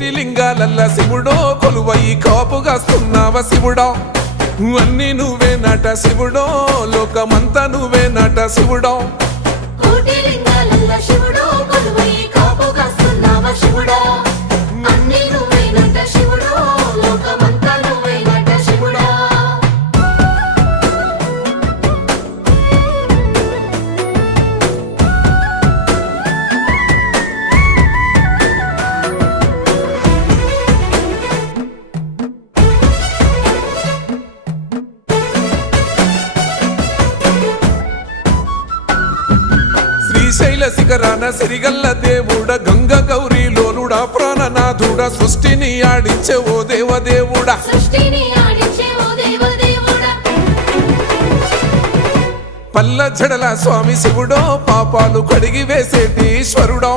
కోటి లింగాలల్ల శివుడో కొలువయి కాపుగాస్తున్నావ శివుడా అన్ని నువ్వే నట శివుడో లోకమంతా నువ్వే నట శివుడో కోటి లింగాలల్ల శివుడో కొలువయి కాపుగాస్తున్నావ శివుడా అన్ని నువ్వే నట శివుడో లోకమంతా నువ్వే నట శివుడా శ్రీశైల శిఖరాన సిరిగల్ల దేవుడ గంగ గౌరీ లోలుడా ప్రాణనాథుడా సృష్టిని ఆడించే ఓ దేవదేవుడా సృష్టిని ఆడించే ఓ దేవదేవుడా పల్ల జడల స్వామి శివుడో పాపాలు కడిగి వేసేటి ఈశ్వరుడో